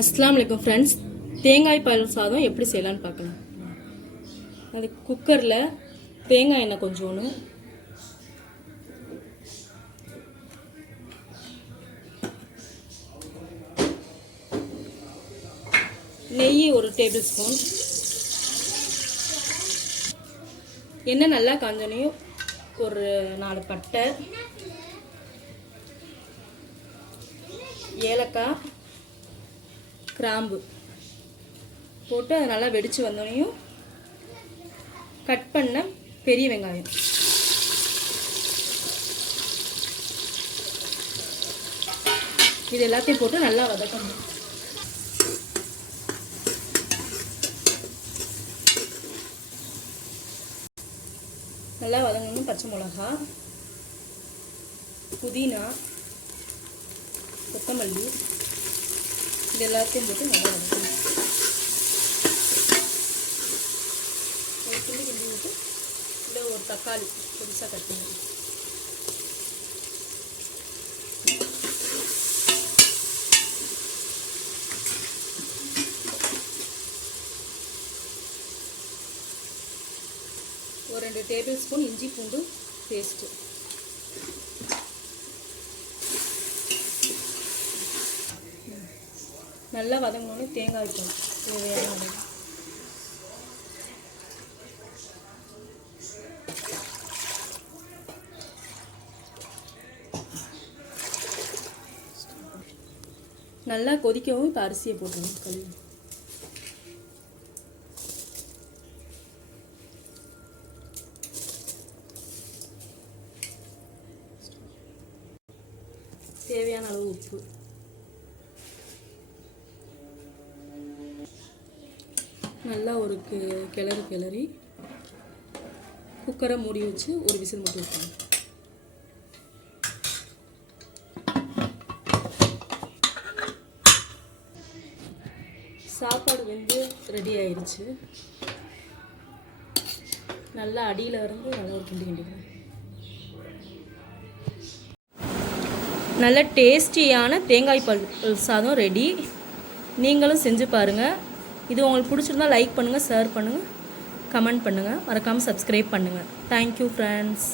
அஸ்லாம் அலைக்கும் ஃப்ரெண்ட்ஸ் தேங்காய் பால் சாதம் எப்படி செய்யலான்னு பார்க்கலாம். அது குக்கரில் தேங்காய் எண்ணெய் கொஞ்சோன்னு நெய் ஒரு டேபிள் ஸ்பூன் எண்ணெய் நல்லா காஞ்சனையும் ஒரு நாலு பட்டை. ஏலக்காய். கிராம்பு. போட்டு அது நல்லா வெடித்து வந்தோடனையும் கட் பண்ண பெரிய வெங்காயம். இது எல்லாத்தையும் போட்டு நல்லா வதக்கணும். நல்லா வதங்கணும் பச்சை மிளகா புதினா கொத்தமல்லி. இது எல்லாத்தையும் போட்டு நல்லா வதக்கணும். ஒரு கிண்டி கிண்டி விட்டு இல்லை ஒரு தக்காளி பெருசாக கட் பண்ணி ஒரு ரெண்டு டேபிள் ஸ்பூன் இஞ்சி பூண்டு பேஸ்ட்டு. நல்லா வதங்கணும்னு தேங்காய் வைக்கணும் தேவையான அளவு. நல்லா கொதிக்கவும் இப்போ அரிசியை போட்டுருவோம் கழுவி. தேவையான அளவு உப்பு. நல்லா ஒரு கிளறு கிளறி குக்கரை மூடி வச்சு ஒரு விசில் மட்டும் வைக்கணும் சாப்பாடு வந்து ரெடி ஆயிடுச்சு நல்லா அடியில் இருந்து நல்லா ஒரு கிண்டி கிண்டிக்கிறேன் நல்ல டேஸ்டியான தேங்காய் பால் சாதம் ரெடி நீங்களும் செஞ்சு பாருங்கள் இது உங்களுக்கு பிடிச்சிருந்தா லைக் பண்ணுங்கள் ஷேர் பண்ணுங்கள் கமெண்ட் பண்ணுங்கள் மறக்காமல் சப்ஸ்கிரைப் பண்ணுங்கள் தேங்க்யூ ஃப்ரெண்ட்ஸ்